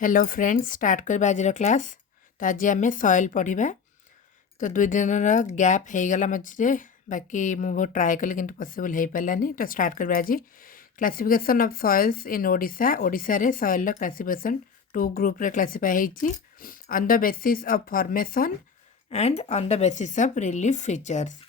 Hello friends start करबा आज class. तो आज आम सॉइल पढ़ा। तो 2 दिन गैप हो गला मझे, बाकी मुझे बहुत ट्राए कली कि पॉसिबल हो पारानी। तो स्टार्ट करबा आज classification of soils in Odisha. Odisha रे सॉइल क्लासिफिकेशन 2 ग्रुप रे क्लासिफाई होती on the basis of formation and on the basis of relief features.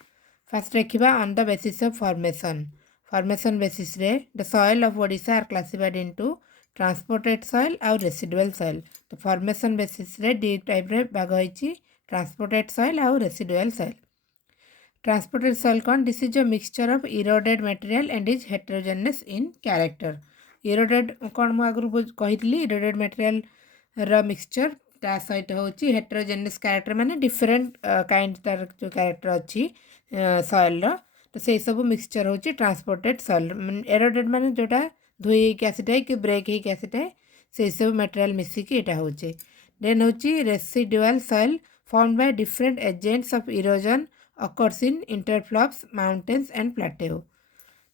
First देखा on the basis of formation. Formation basis रे the soil of Odisha are classified into transported soil आउ residual soil. तो formation basis रे डी type रे भाग होती transported soil आउ रेसिडुअल सॉइल। ट्रांसपोर्टेड सॉइल कौन? This is a mixture of eroded material and is heterogeneous in character. Eroded कौन मुझे आगुरी कही इरोडेड मटेरियल र मिक्सचर ता सहित होची हेटेरोजेनस कैरेक्टर माने डिफरेंट काइंड तार जो कैरेक्टर अच्छी सॉइल रो। तो से सब मिक्सचर होची ट्रांसपोर्टेड सॉइल। एरोडेड माने जोटा धोई के आसीटाए कि ब्रेक ही के आसीटाए से सब मटेरियल मिसिकी एटा होची। देन होची residual soil formed by different agents of erosion occurs in interflops, mountains and plateau.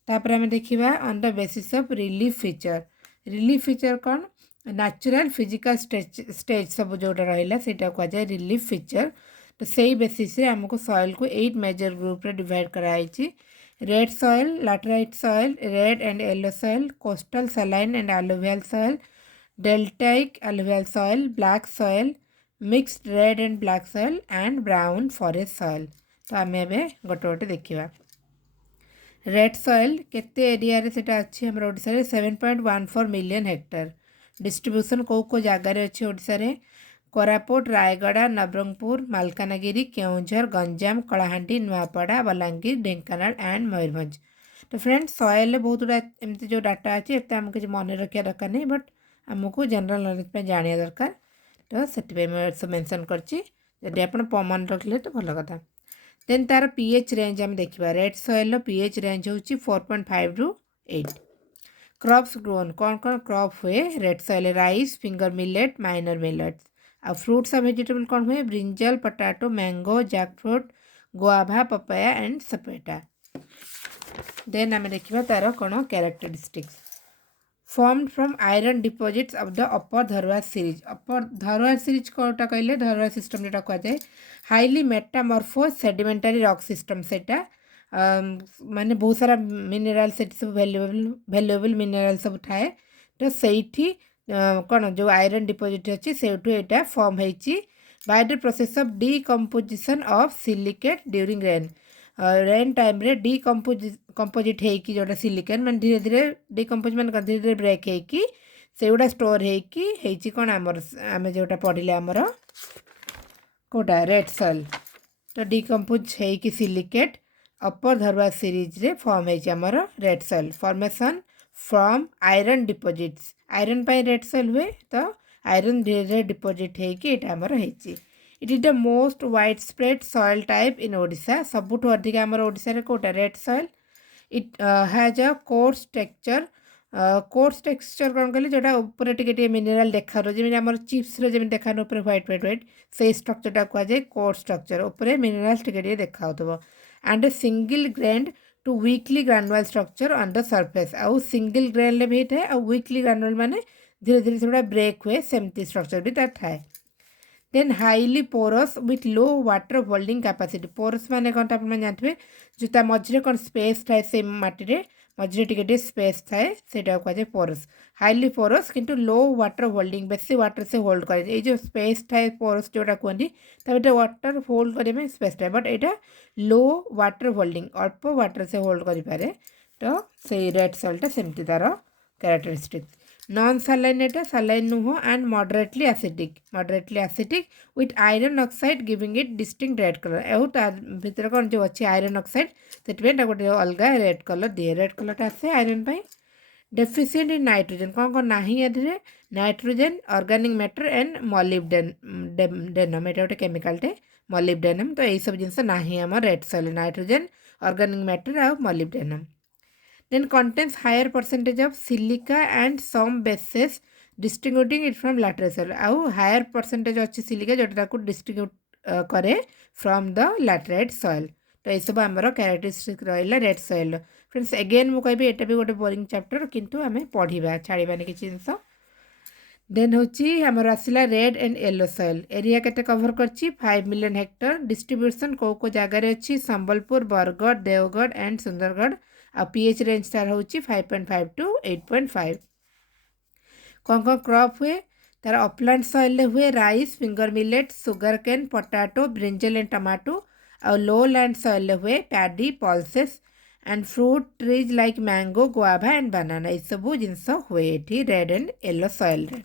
तापर आम देखा on the basis of relief feature. Relief feature कौन? नेचुरल फिजिकल स्टेज सब जोटा रहा से कहुए रिलीफ फीचर। तो सही बेसिस रे आमको सॉइल को 8 मेजर ग्रुप रे डिवाइड कराई। Red soil, laterite soil, red and yellow soil, coastal saline and alluvial soil, deltaic alluvial soil, black soil, mixed red and black soil and brown forest soil. तो आम ए गोटे गोटे देखा। Red soil केते area रे सेटा अच्छी हमर ओडिसा रे 7.14 मिलियन हेक्टर। डिस्ट्रीब्यूशन को जगार अच्छी ओडिसा रे? कोरापुट, रायगड़ा, नवरंगपुर, मालकानगिरी, केउंझर, गंजाम, कलाहांडी, नुआपड़ा, बलांगीर, ढेंकानाल एंड मयूरभंज। तो फ्रेंड्स सॉइल बहुत गुड़ा एमती जो डाटा अच्छे एत आम किसी मन रखा दरकार नहीं, बट आमको जनरल नॉलेज पे जाना दरकार। तो से मेंशन करछि, जदि आप मन रखिले तो भल कथा। देन तार पीएच रेंज आम देखा। रेड सॉइल पीएच रेंज होची 4.5 ରୁ 8। क्रॉप्स ग्रोन कौन कौन क्रॉप हुए red soil? Rice, finger millet, minor millets. आ फ्रूट्स आ वेजिटेबल कौन हुए? Brinjal, potato, mango, jackfruit, guava, papaya and sapota. Then आम देखा तार कौन characteristics. formed from iron deposits of the upper Dharwar series. upper Dharwar series कोटा कहले Dharwar system जोटा कह जाए highly metamorphosed sedimentary rock system सेटा माने बहुत सारा मिनरल से सब वैल्यूएबल मिनरल सब थाए। तो सेठी कौन जो आयरन डिपोजिट अच्छी सेठू एटा फॉर्म होती by the process of decomposition of silicate during rain. Rain time रे कंपोजिट होगी जोटा सिलिकन मैंने धीरे धीरे डिकम्पोज मान धीरे धीरे ब्रेक होगी से गुड़ा स्टोर होगी कौन आम जोटा पढ़ले आमर कोटा रेड सॉइल। तो डिकम्पोज होगी सिलिकेट अपर धरवार सीरीज रे फॉर्म होगी आमर red soil. Formation from iron deposits. Iron pi red soil हुए तो आयरन धीरे धीरे डिपोजिट होगी ये आमर होगी। It is the most widespread soil type in Odisha. सबुठ अधिक आमर ओडिशा रे कोटा red soil. It has a coarse texture. Coarse texture कौन कहले जोटा ऊपर टिके मिनरल देखा जमी आम चिप्स जमी देखा ऊपर व्हाइट व्हाइट व्हाइट से स्ट्रक्चरटा कहुए कोर्स स्ट्रक्चर ऊपर मिनरल्स टिके देखा and a single grained to weakly granular structure on the surface. आउ सिंगल ग्रेन भी थाए आ वीकली ग्रानुअल माने धीरे धीरे से ब्रेक हुए सेमती स्ट्रक्चर भी तार थाए। Then highly porous with low water holding capacity. Porous माने कौन आप जानते जो ता मझे कौन स्पेस थाए से माटी मझे टिके स्पेस थाए से कहुए पोरस। हाईली पोरस किंतु लो वाटर होल्डिंग बेसी वाटर से होल्ड करे। ये जो स्पेस थाए पोरस जोटा कहते तब वाटर होल्ड करने स्पेस थाए बट यहाँ लो वाटर होल्डिंग अल्प वाटर से होल्ड करें। तो से रेड सॉइलटा सेमती तार कैरेक्टरिस्टिक्स। नॉन सैलाइन एटा सैलाइन नुह and moderately acidic with iron oxide giving it distinct red colour. एवं तार भीतर कौन जो अच्छी आयरन ऑक्साइड से गोटे अलग रेड कलर दिए। रेड कलर आसे आयरन पाई। डेफिशिएंट इन नाइट्रोजन कौन कौन ना एधे nitrogen organic matter and molybdenum एटा गोटे केमिकलटे मॉलिब्डेनम। तो यही सब जिनस ना आम red soil nitrogen organic matter आ molybdenum. then contains higher percentage of silica and some bases distinguishing it from laterite soil। आउ higher percentage अच्छी सिलिका जोटा को डिस्ट्रीब्यूट करे फ्रॉम द लैटेराइट सॉइल। तो ये सब आमर कैरेक्टरिस्टिक रहा रेड सॉइल। फ्रेंड्स अगेन मुझे कहबी एटा भी गोटे बोरिंग चैप्टर किंतु आम पढ़ा छाड़बानी किसी जिनस। देन होची हमर आसिला red and yellow soil area केते कवर करची 5 मिलियन हेक्टर डिस्ट्रीब्यूशन को जगह रे अछि संबलपुर बरगढ़ देवगढ़ एंड सुंदरगढ़ आ पीएच रेंज तार होची 5.5 टू 8.5 कौन क्रॉप हुए तार अपलैंड सॉइल हुए rice finger millet sugar cane potato brinjal and tomato और लो लैंड सॉइल हुए paddy pulses and fruit trees like mango guava and banana ये सब जिनस हुए ये रेड एंड येलो सॉइल रे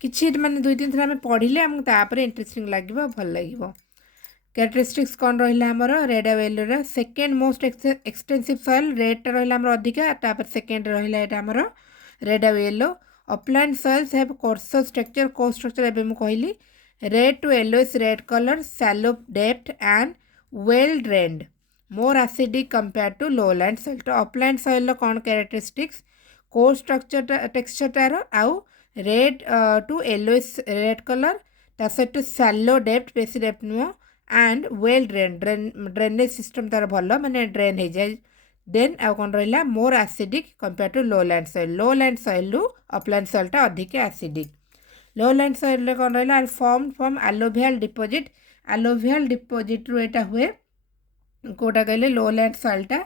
किसी माने 2-3 थर आम पढ़ले आमको तापर इंटरेस्टिंग लगे भल लगे कैरेक्टरिस्टिक्स कौन रहा आमर रेड और yellow second most extensive soil रेडटा रहा अधिका तापर सेकेंड रहा आमर रेड और yellow upland soils have coarser structure को स्ट्रक्चर एबे मु कहली red to yellowish red colour shallow depth and well drained more acidic compare to lowland soil तो अपलैंड सॉइल कौन कैरेक्टरिस्टिक्स को स्ट्रक्चर टेक्सचर आउ red to yellowish red colour ता सहित शैलो डेप्थ बेसी डेप्थ नुह एंड वेल ड्रेनेज सिस्टम तार भल माने ड्रेन हो जाए देन आउ कौन रहा more acidic compare to low land soil रु अपलैंड सॉइलटा अधिक एसिडिक लो लैंड सॉइल कौन रहा फॉर्म फ्रॉम एलोवियल डिपोजिट रु एटा हुए कोटा कहले लो लैंड सॉइलटा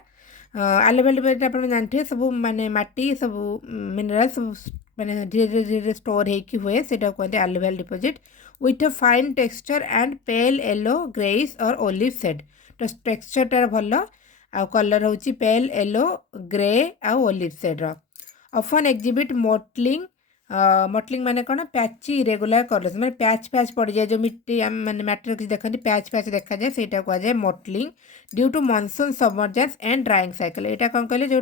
एलोवियल डिपोजिट आप जानते सब माने माटी सब मिनरल सब माने धीरे धीरे स्टोर होगी हुए से कहते alluvial deposit with a fine texture and pale yellow greyish और ओलिव शेड तो टेक्सचरटार भल आ कलर होची पेल येलो ग्रे आ olive shade often exhibit mottling माने कौन पैची इरेगुलर कलर्स माने पैच पड़ जाए जो मिट्टी माने मैटर किसी देखते पैच देखा जाए से कहुए mottling due to monsoon submergence and drying cycle यहाँ कौन कहले जो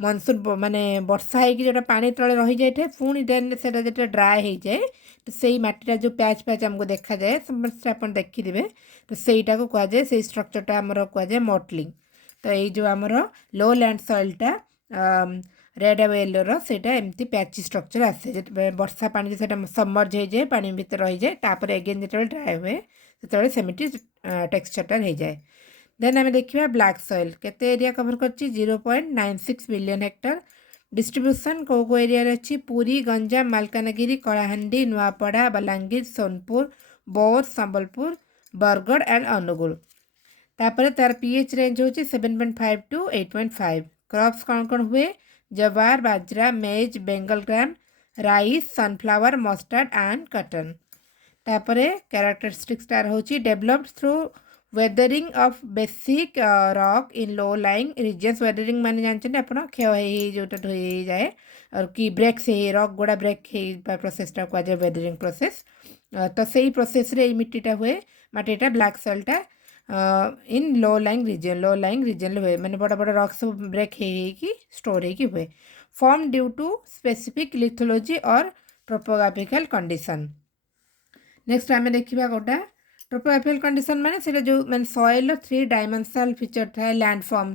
मनसून माने वर्षा होगी जो पानी तले रही जाए पुणी देन से जो ड्राए हो जाए तो से मटीटा जो पैच आमको देखा जाए समस्त आप देखिथे तो सहीटा को कहुए से स्ट्रक्चरटा आमर कहुए मोटलिंग तो ये जो आमर लो लैंड सॉइलटा रेड और येलोर से एमती पैची स्ट्रक्चर आसे वर्षा पानी से सबमर्ज हो जाए पानी भितर रही जाए तापर एगेन जो ड्राए हुए से सेमिटी टेक्सचरटा हो जाए देन आम देखा ब्लैक सॉइल केते एरिया कवर कर 0.96 मिलियन हेक्टर डिस्ट्रीब्यूशन को एरिया अच्छी पुरी गंजाम मालकानगिरी कलाहांडी नुआपड़ा बलांगीर सोनपुर बौद्ध संबलपुर बरगढ़ एंड अनुगुल तापर तार पीएच रेंज होची 7.5 टू 8.5 क्रॉप्स कौन कौन हुए जवार बाजरा maize Bengal gram rice sunflower mustard and cotton तापर कैरेक्टरिस्टिक्स तार होची developed through weathering of basic rock in low lying regions weathering माने जानते आप क्षय जोटा धोई जाए और कि ब्रेक से रॉक गुड़ा ब्रेक प्रोसेसटा कहुए वेदरिंग प्रोसेस तो सही प्रोसेस रे मिट्टीटा हुए मटीटा ब्लैक सॉइलटा इन लो लाइंग रिजन हुए मैंने बड़ा बड़ा रॉक सब ब्रेक हो स्टोर हो हुए form due to specific lithology और ट्रोपोग्राफिकल कंडीशन नेक्स्ट आम देखा गोटा ट्रोपोग्राफिकल कंडीशन माने से जो मैंने सॉइल 3 डायमेंशनल फीचर थाए लैंडफॉर्म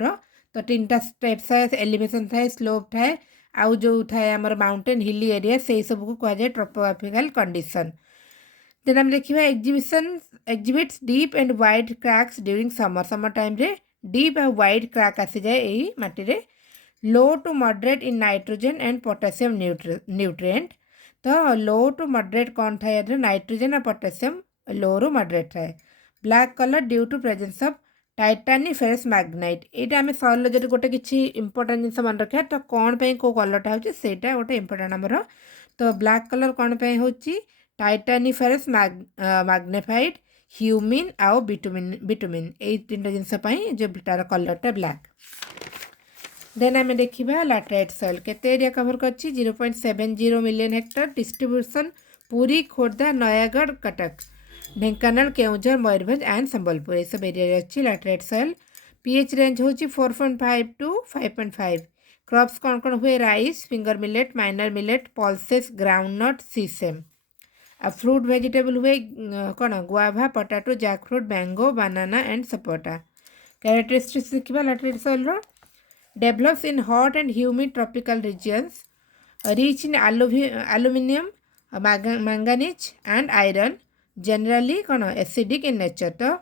तो 3टा स्टेप थाए एलिवेशन थाए स्लोप थाए आउ जो थाए आमर माउंटेन हिली एरिया से सब को कहुए ट्रोपोग्राफिकल कंडीशन देन आम देखा exhibits deep and wide cracks during summer time रे डीप और वाइड क्रैक आसी जाए यही माटी low to moderate in nitrogen and potassium nutrient तो लो टू मॉडरेट कौन थाए नाइट्रोजन और पोटेशियम लो रु मॉडरेट थाए black colour due to presence of titaniferous magnetite यहाँ आम सॉइल जो गोटे किसी इंपोर्टेंट जिन मन रखा तो कौन पे को कलरटा होता गोटे इंपोर्टेंट आमर तो ब्लैक कलर कौन पे होची टाइटानिफेरस मैग्नेफाइड ह्यूमिन आउ बिटुमिन ये 3टा जिनस जो तार कलरटा ब्लैक देन आम देखा लैटेराइट सॉइल केते एरिया कवर कर 0.70 million hectare distribution Puri Khordha Nayagarh Cuttack Dhenkanal Keonjhar Mayurbhanj and Sambalpur ये सब एरिया अच्छी लैटेराइट सॉइल पीएच रेंज होची 4.5 टू 5.5 क्रॉप्स कौन कौन हुए rice finger millet minor millet pulses groundnut sesame आ फ्रूट वेजिटेबल हुए कौन guava potato jackfruit mango banana and sapota characteristics देखा laterite soil develops in hot and humid tropical regions rich in aluminium manganese and iron generally कौन acidic in nature तो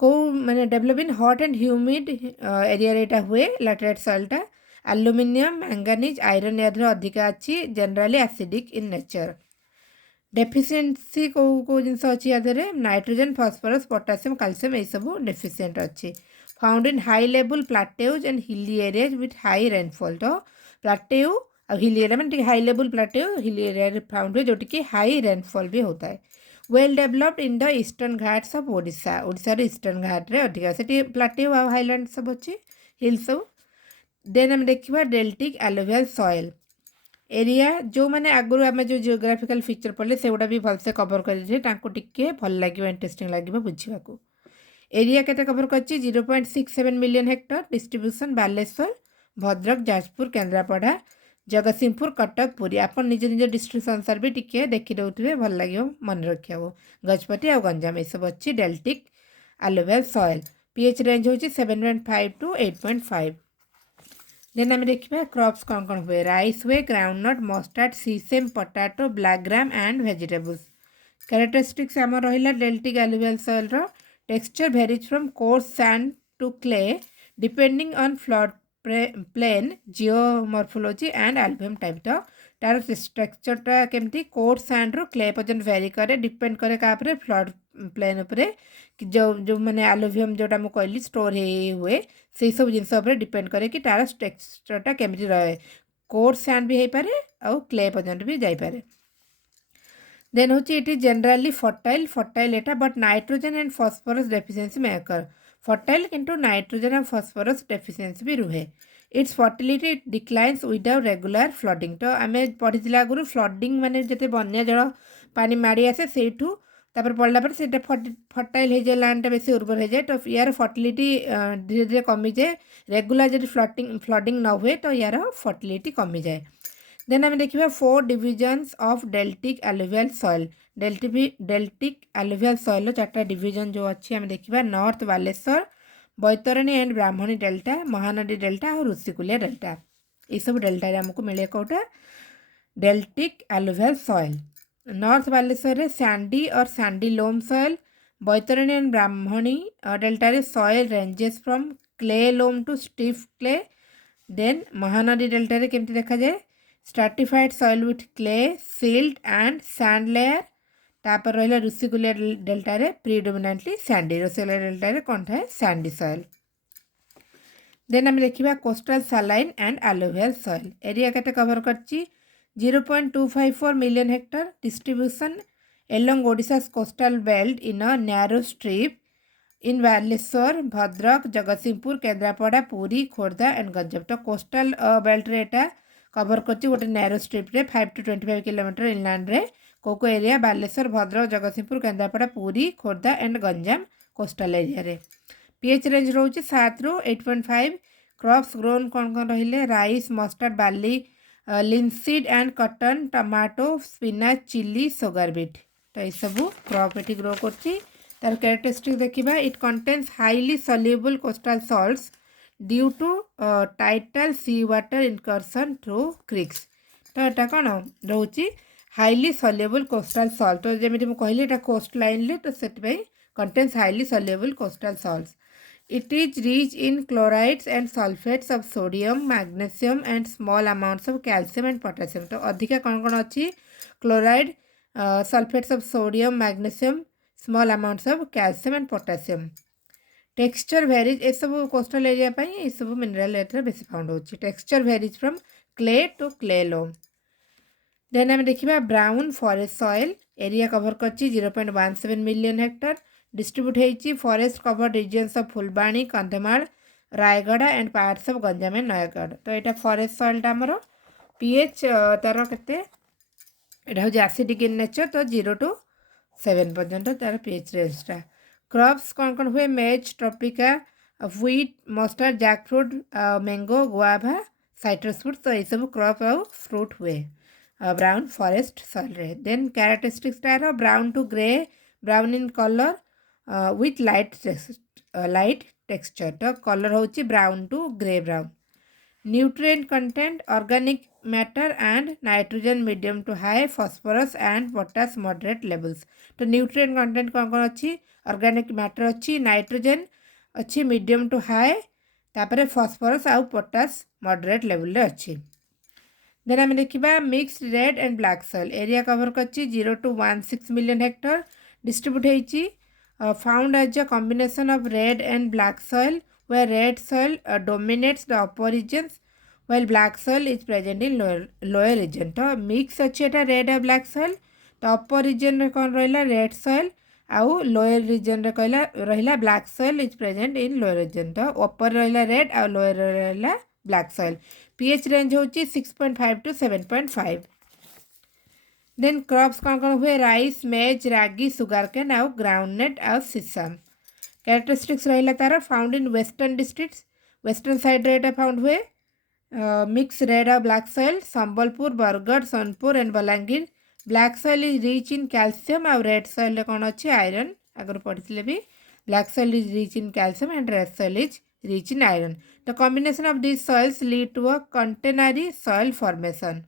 को माने develop in hot and humid area हुए laterite सॉइलटा aluminium manganese iron ୟାଦେହରେ ଅଧିକା ଅଛି generally acidic in nature. Deficiency କେଉଁ ଜିନିଷ ଅଛି ୟା ଦେହରେ ନାଇଟ୍ରୋଜେନ୍ ଫସ୍ଫରସ୍ ପଟାସିୟମ୍ କାଲସିୟମ୍ ଏଇସବୁ ଡେଫିସିଏଣ୍ଟ ଅଛି। ଫାଉଣ୍ଡ ଇନ୍ ହାଇ ଲେବୁଲ୍ plateaus and hilly areas with high rainfall. ତ ପ୍ଲାଟେଉ ଆଉ ହିଲି ଏରିଆ ମାନେ ଟିକେ ହାଇ ଲେବୁଲ୍ ପ୍ଲାଟେଉ ହିଲି ଏରିଆରେ ଫାଉଣ୍ଡ ହୁଏ ଯେଉଁଠିକି ହାଇ ରେନଫଲ୍ ବି होता है। Well developed in the Eastern Ghats of Odisha. ओडिशार ईस्टर्न घाट रे अधिका से प्लाटेउ आ हाईलैंड सब अच्छी हिल सब। देन आम देखा डेल्टिक एलोवियल सॉइल एरिया जो मैंने आगुरी आम जो जियोग्राफिकल फीचर पढ़ले से गुड़ा भी भलसे कवर करें भल लगे इंटरेस्टिंग लगे बुझा। एरिया केते कवर कर 0.67 million hectare. Distribution Baleshwar Bhadrak Jajpur Kendrapara Jagatsinghpur Cuttack Puri. आप निज निज डिस्ट्रिक्ट अनुसार भी टिके देखी दौथे भल लगे मन रखा। गजपति आ गंजाम ये सब अच्छी deltaic alluvial soil. PH range हो 7.5 to 8.5। देन आम देखा क्रॉप्स कौन कौन हुए राइस हुए groundnut mustard sesame potato black gram and vegetables. Characteristics आम रहा डेल्टिक एलोवियल सॉइल रो texture varies from coarse sand to clay depending on flood plain geomorphology and album type. तो तार स्ट्रक्चरटा केमती कोर्स सैंड रो क्ले पर्यटन वेरी करे डिपेंड करे क्या फ्लड प्लेन उपरे जो जो मैंने एलुवियम जोटा मुझे कहली स्टोर हुए से सब जिनस डिपेंड करे कि तार टेक्सचरटा केमती रहे। कोर्स सैंड भी हो पारे आउ क्ले पर्यटन भी जापे। Then um it is generally fertile एटा but nitrogen and phosphorus deficiency में अकर। फर्टाइल किंतु नाइट्रोजन और फॉस्फोरस डेफिशिएंसी भी रुहे। Its fertility declines without regular flooding. तो आम पढ़ी आगुरी फ्लडिंग माने जिते बन्या जल पानी माड़ी आसे से तापर पड़ला पर से फर्टाइल हो जाए लैंड बेसी उर्वर हो जाए। तो यार फर्टिलिटी धीरे धीरे कमी जाए। रेगुलर जब फ्लडिंग न हुए तो यार फर्टिलिटी कमी जाए। देन आम देखा 4 divisions of deltaic alluvial soil. Deltaic alluvial soil 4टा डिविजन जो अच्छी आम देखा north Baleshwar Baitarani and Brahmani delta Mahanadi delta और ऋषिकुलिया डेल्टा। ये सब डेल्टा आमको मिले कौटा deltaic alluvial soil. North Baleshwar sandy और sandy loam soil. Baitarani and Brahmani delta soil ranges from clay loam to stiff clay. Then Mahanadi delta केमती देखा जाए stratified soil with clay silt and sand layer. तापर रहा ऋषिकुलिया डेल्टा प्रिडोमिनेंटली सैंडी। ऋषिकुलिया डेल्टा कौन था Sandy soil. Then आम देखा coastal saline and alluvial soil. Area केते कवर कर 0.254 million hectare. Distribution along Odisha's coastal belt in a narrow strip in Baleshwar Bhadrak Jagatsinghpur Kendrapara Puri Khordha and Ganjam. तो coastal belt रे एटा कवर कर गोटे नैरो स्ट्रिप रे 5 to 25 किलोमीटर इनलैंड रे को area Baleshwar Bhadrak Jagatsinghpur Kendrapara Puri Khordha and Ganjam coastal area रे। पीएच रेंज रोचे 7 to 8.5। क्रॉप्स ग्रोन कौन कौन रहिले rice mustard barley linseed and cotton tomato spinach chilli sugar beet. तो ये सब क्रॉप ये ग्रो करती। तार कैरेक्टरिस्टिक देखा it contains highly soluble coastal salts due to tidal sea water incursion through creeks. तो यहाँ कौन रोचे हाईली सल्युबल कोस्टल सॉल्ट। तो जमी मुझे कहली ये कोस्ट लाइन तो से contains highly soluble coastal salts. It is rich in chlorides and sulfates of sodium, magnesium and small amounts of calcium and potassium। तो अधिका कौन कौन अच्छी chloride sulphates of sodium magnesium small amounts of calcium and potassium. Texture varies ये सब coastal area ये सब mineral area बेसी फाउंड होची। Texture varies from clay to clay loam. Then आम देखा brown forest soil. Area cover कर 0.17 million hectare. Distribute होती forest covered regions of Phulbani Kandhamal Rayagada and parts of Ganjam and Nayagarh. तो यहाँ फॉरेस्ट सॉइलटा आमर पीएच तार के एसिडिक इन नेचर। तो 0 to 7 पर्यंत तार पीएच रेंजटा। क्रॉप्स कौन कौन हुए maize tapioca wheat mustard jackfruit mango guava citrus fruit. तो ये सब क्रॉप आउ फ्रूट हुए ब्राउन फॉरेस्ट सॉइल रे। देन कैरेक्टरिस्टिक्स तार brown to grey brown in colour with light texture। तो कलर होची brown to grey brown. Nutrient content organic matter and nitrogen medium to high phosphorus and potash moderate levels. तो nutrient content कौन कौन अच्छी organic matter अच्छी nitrogen अच्छी medium to high तापर phosphorus आउ पोटास मॉडरेट लेवल रे अच्छी। देन आम देखा mixed red and black soil area cover कर 0 to 16 मिलियन हेक्टर डिस्ट्रीब्यूट होती found as a combination of red and black soil where red soil dominates the upper regions while black soil is present in lower region। तो mix अच्छी एटा red और black soil तो अपर reason रे कौन रहिला red soil आउ lower region रे कहला रहिला black soil is present in lower region. तो अपर रहिला रेड आउ लोअर रहिला ब्लैक सॉइल। पीएच रेंज होची 6.5 to 7.5। देन क्रॉप्स कौन कौन हुए राइस मेज रागी सुगर केन आउ ग्राउंडनट आउ सिसम। कैरेक्टरिस्टिक्स रहिला तार found in western districts western side रे एटा फाउंड हुए मिक्स रेड और black soil Sambalpur Bargarh Sonpur and Balangir. Black soil is rich in calcium और रेड सॉइल रे कौन अच्छे आयरन आगर पढ़ी भी black soil is rich in calcium and red soil is rich in iron. The combination of this soils lead to a catenary soil formation.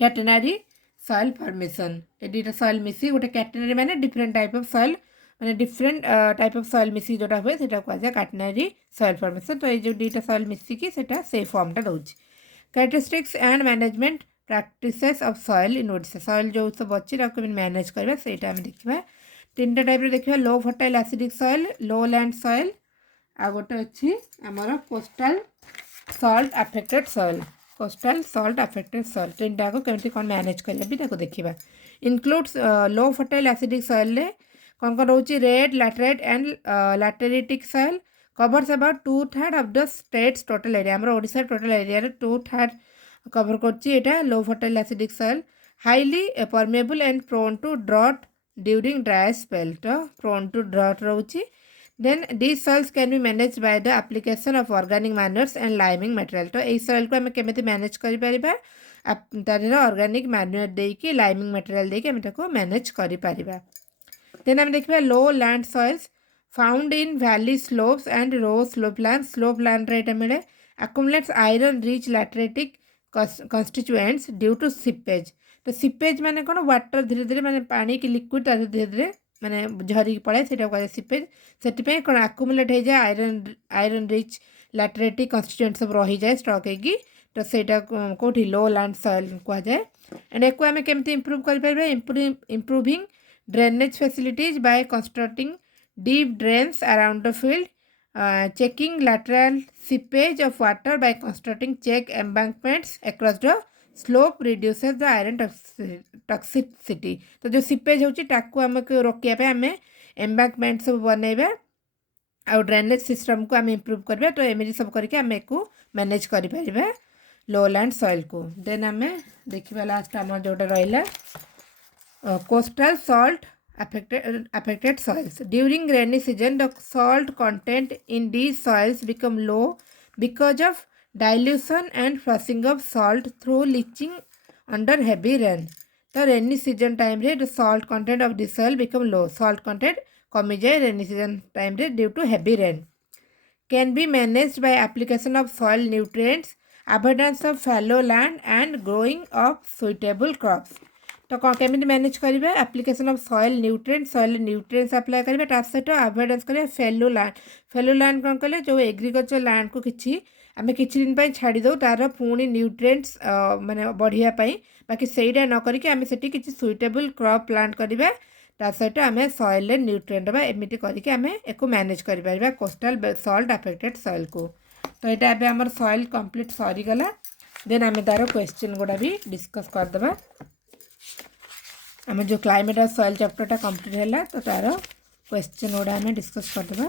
Catenary soil formation ए दुटा soil मिसी गोटे कैटेनरी माने डिफरेंट टाइप ऑफ सॉइल माने different type of soil मिसी जोटा हुए सेटा कह कैटेनरी सॉइल फॉर्मेशन। तो ये जो दुटा सॉइल मिसिकी सेटा से फॉर्मटा दउछि। Characteristics and management practices of soil in Odisha soil जो सब अच्छी मैनेज करबा सेटा हम देखिबा। तीनटा टाइप रे देखिबा low fertile acidic soil low land soil आ गोटे अच्छी आमर coastal salt affected soil coastal salt affected soil. तीनटा को केमती कौन मैनेज करिया भी ताको देखिबा। Includes low fertile acidic soil रे कौन कौन रोची red laterite and lateritic soil covers about 2/3 of the state's total area. हमर ओडिसा टोटल एरिया रे 2/3 कवर करची एटा low fertile acidic soil highly permeable and prone to drought during dry spell. तो prone to drought रोची। Then these soils can be managed by the application of organic manures and liming material। तो ये soil को हमें केमिति manage करि परिबा तार ऑर्गेनिक मैन्यूर देकी लाइमिंग मटेरियल देकी हमें ताको मैनेज करि परिबा। देन हम देखिबा low land soils found in valley slopes and रो स्लोप लैंड रे एटा मिले accumulates iron rich lateritic constituents due to seepage। तो सीपेज माने कोन वाटर धीरे धीरे माने पानी की लिक्विड धीरे धीरे माने झरी पड़े से सीपेज से कौन आकुमुलेट हो जाए आयरन रिच लैटेरेटिक कन्स्टिट्यूएंट सब रही जाए स्टॉक होगी। तो सेटा कौटी लो लैंड सॉइल कह जाए। एंड एक आम केमती इम्प्रूव कर improving drainage facilities by constructing deep drains around the field checking lateral seepage of water by constructing check embankments across the slope reduces the iron toxicity. तो जो सीपेज होची ताकू हमको रोकिया पे आमे एम्बैंकमेंट सब बनैबा आउ ड्रेनेज सिस्टम को आम इम्प्रूव करबा। तो एमरी सब करके आम को मैनेज करि परिबा लो लैंड सॉइल को। देन आम देखिबा लास्ट आम जोटा रहिला coastal salt affected soils during rainy season the salt content in these soils become low because of dilution and flushing of salt through leaching under heavy rain। तो rainy season time रे the salt content of this soil become low salt content कमी जाए rainy season time रे due to heavy rain। can be managed by application of soil nutrients avoidance of fallow land and growing of suitable crops। तो कौन केमिति manage करिबा application of soil nutrients apply करिबा ता सहित अवॉइडेंस करिबा fellow land कौन कहले जो एग्रीकल्चर लैंड को किछि आमे किछि दिन पई छाड़ी दो तार पुणी न्यूट्रिएंट्स माने बढ़िया पई बाकी सेइडा न करिके आमे सेठी किछि सुइटेबल क्रॉप प्लांट करिबा ता सहित आमे सॉइल रे न्यूट्रिएंट बा एमिति करिके आमे एको मैनेज करि परिबा कोस्टल सॉल्ट अफेक्टेड सॉइल को। तो एटा अबे हमर सॉइल कंप्लीट सरी गला। देन आमे तार क्वेश्चन गुडा भी डिस्कस कर दबा। आम जो क्लाइमेट और सॉइल चैप्टरटा कंप्लीट है तो तार क्वेश्चन गुड़ा आम डिस्कस करदे।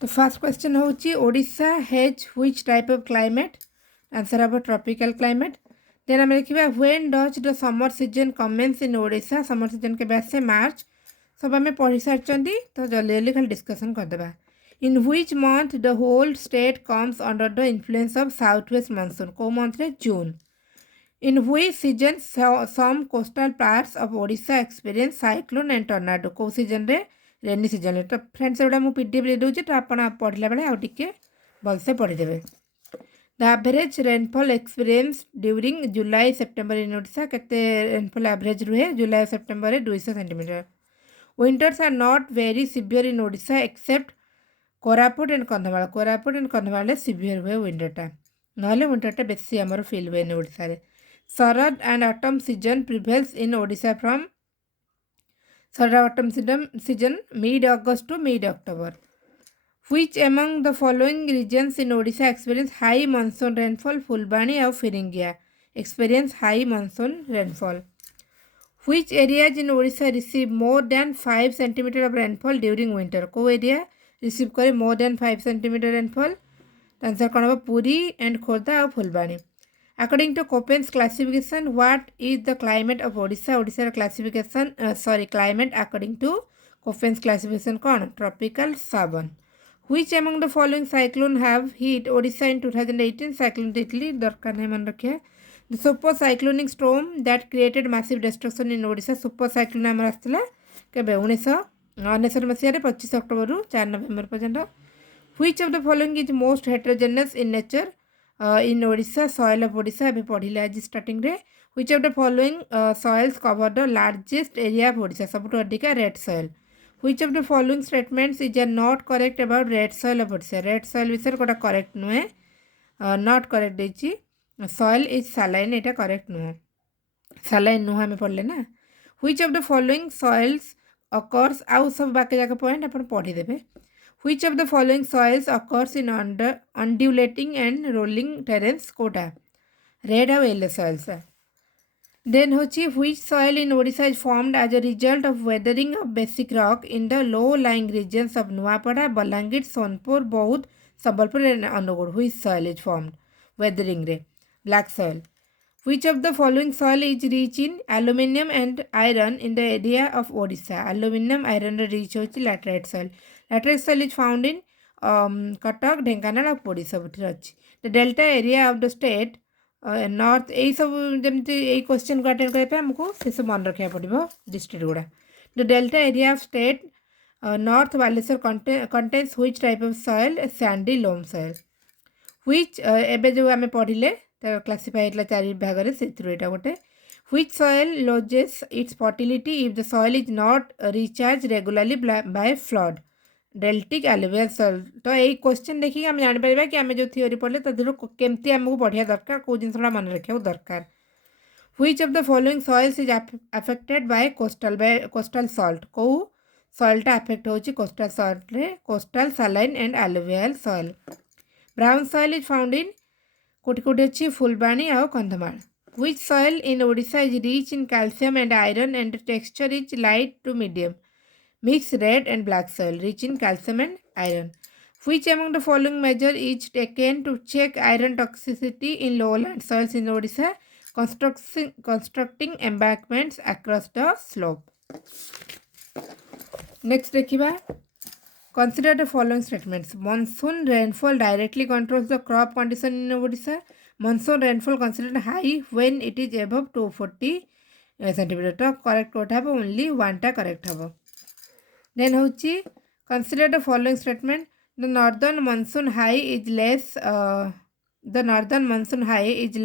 तो फर्स्ट क्वेश्चन होची Odisha has which type of climate answer अब ट्रॉपिकल क्लाइमेट। देन आम देखिबा when does the summer season commence in Odisha summer season के बाद से मार्च सब आम पढ़ी सारी तो जल्दी जल्दी खाली डिस्कसन करदे। In which month the whole state comes under the influence of south west monsoon को मंथ रे June. In which season some coastal parts of Odisha experience cyclone and tornado को सीजन रे रेनी सीजन रे। तो friends एटा मु PDF दे दोची तो आपण पढ़ला बेले आ टिके भलसे पढ़ी देबे। The average rainfall experience during July September in Odisha केते रेनफॉल एवरेज रुहे जुलाई सेप्टेम्बर रे 200 centimetre. Winters are not very severe in Odisha except Koraput and Kandhamal severe हुए विंटरटा ना विंटरटा बेसी आमर फिल हुए ओडिशा रे Sharad and autumn season prevails in Odisha from Sharad autumn season mid August to mid October Which among the following regions in Odisha experience high monsoon rainfall? Fulbani or Firingia experience high monsoon rainfall. Which areas in Odisha receive more than 5 cm of rainfall during winter? को area receive करे more than 5 cm rainfall? Answer कौन होगा Puri and Khordha और Phulbani. According to Köppen's classification, what is the climate of Odisha? Odisha classification climate according to Köppen's classification कौन? Tropical Southern. Which among the following cyclone have hit Odisha in 2018? Cyclone Italy दरकार नहीं मन रखे. The super cyclonic storm that created massive destruction in Odisha. Super cyclone आमर आसला केबे 1999 मसीह 25 October 4 नवेम्बर पर्यंत. Which of the following is most heterogeneous in nature in Odisha? Soil of Odisha अभी पढ़िले आज स्टार्टिंग रे. Which of the following soils cover the largest area of Odisha? सबुठ अधिका red soil. Which of the following statements is not correct about red soil of Odisha? Red soil विषय Kota correct नुहे not correct देची. Soil is saline Etah correct नुहे. Saline नुहा में पढ़ले ना. Which of the following soils occurs आउ सब बाकी जाके point अपन पढ़ी देबे. Which of the following soils occurs in undulating and rolling terrains? कोटा red और yellow soils. Then which soil in Odisha is formed as a result of weathering of basic rock in the low-lying regions of Nuapada, Balangir, Sonpur, Baud, Sambalpur and Anugur? Which soil is formed? Weathering re. Black soil. Which of the following soil is rich in aluminium and iron in the area of Odisha? Aluminium, iron rich laterite soil. Laterite soil is found in Cuttack, Dhenkanal and Odisha. The delta area of the state north यही सब जमती यही question को attend करने आमको से सब मन रखा पड़ो डिस्ट्रिक्ट गुड़ा. The delta area of state north Baleshwar contains which type of soil? Sandy loam soil. Which एबे जो आम पढ़िले तो क्लासिफाई होता 4 भाग में से यहाँ गोटे. Which soil lodges it's fertility if the soil is not recharge regularly bye flood? Deltaic alluvial soil. तो यही क्वेश्चन देखिए आम जापर कि आम जो थ्योरी पढ़ले तर केमती आमको पढ़िया दरकार कौ जिनसा मन रखा दरकार. Which of the following soils is affected by coastal salt? कौ सॉइलटा अफेक्ट होची कोस्टल सॉल्ट रे? Coastal saline and alluvial soil. Brown soil is found in कोटी कोटी अच्छी फुलबाणी और Kandhamal. Which soil in Odisha is rich in calcium and iron and texture is light to medium? Mixed red and black soil rich in calcium and iron. Which among the following measure is taken to check iron toxicity in lowland soils in Odisha? Constructing embankments across the slope. Next देखिबा. Consider the following statements. Monsoon rainfall directly controls the crop condition in Odisha. Monsoon rainfall considered high when it is above 240 cm. Correct what have only one ta correct have. Then consider the following statement. The northern monsoon high is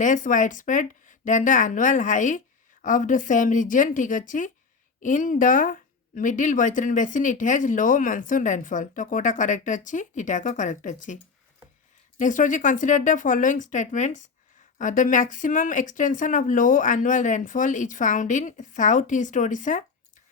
less widespread than the annual high of the same region. ठीक अच्छी. In the middle Baitran basin it has low monsoon rainfall. तो Kota correct अच्छी, dita का correct अच्छी. Next consider the following statements. The maximum extension of low annual rainfall is found in southeast Odisha.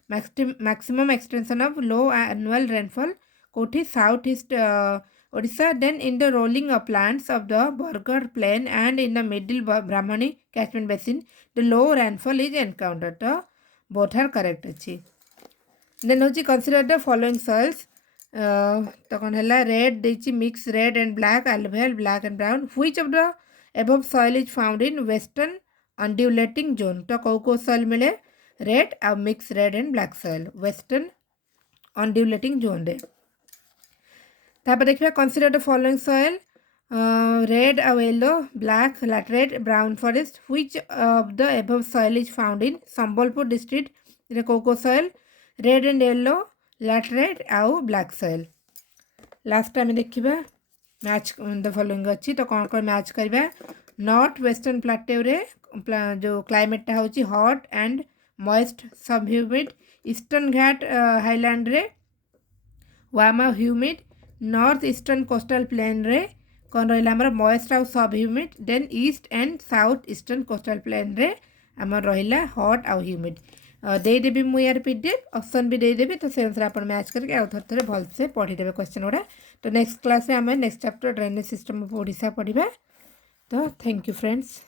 Maximum extension of low annual rainfall Koti southeast Odisha. Then in the rolling uplands of the Bargarh plain and in the middle Brahmani catchment basin the low rainfall is encountered. So both are correct अच्छी. Then consider the following soils. तो कौन है red देची mix red and black, alluvial black and brown. Which of the above soil is found in western undulating zone? तो कौ soil मिले red और mix red and black soil western undulating zone रे. तापर देखिए consider the following soil. Red or yellow, black, laterite, brown forest. Which of the above soil is found in Sambalpur district? ये कौ soil red and yellow, laterite और black soil. Last time देखिए match the following अच्छी. तो कौन कौन match करवा? North western प्लाटेव रे जो क्लाइमेटा होची hot and moist sub humid. Eastern ghat highland रे वार्म और humid. North eastern coastal plain रे कौन रहा आमर मॉइस्ट आउ sub humid then east and south eastern coastal plain रे आमर रहा हॉट आउ ह्यूमिड देदेवी मुझे यार पीडीएफ ऑप्शन भी देदेवी तो से अनुसार आप मैच करके आउ थे भलसे पढ़ीदेवे क्वेश्चन गुड़ा तो नेक्स्ट क्लास में आम next chapter drainage system of Odisha पढ़ा तो थैंक यू फ्रेंड्स।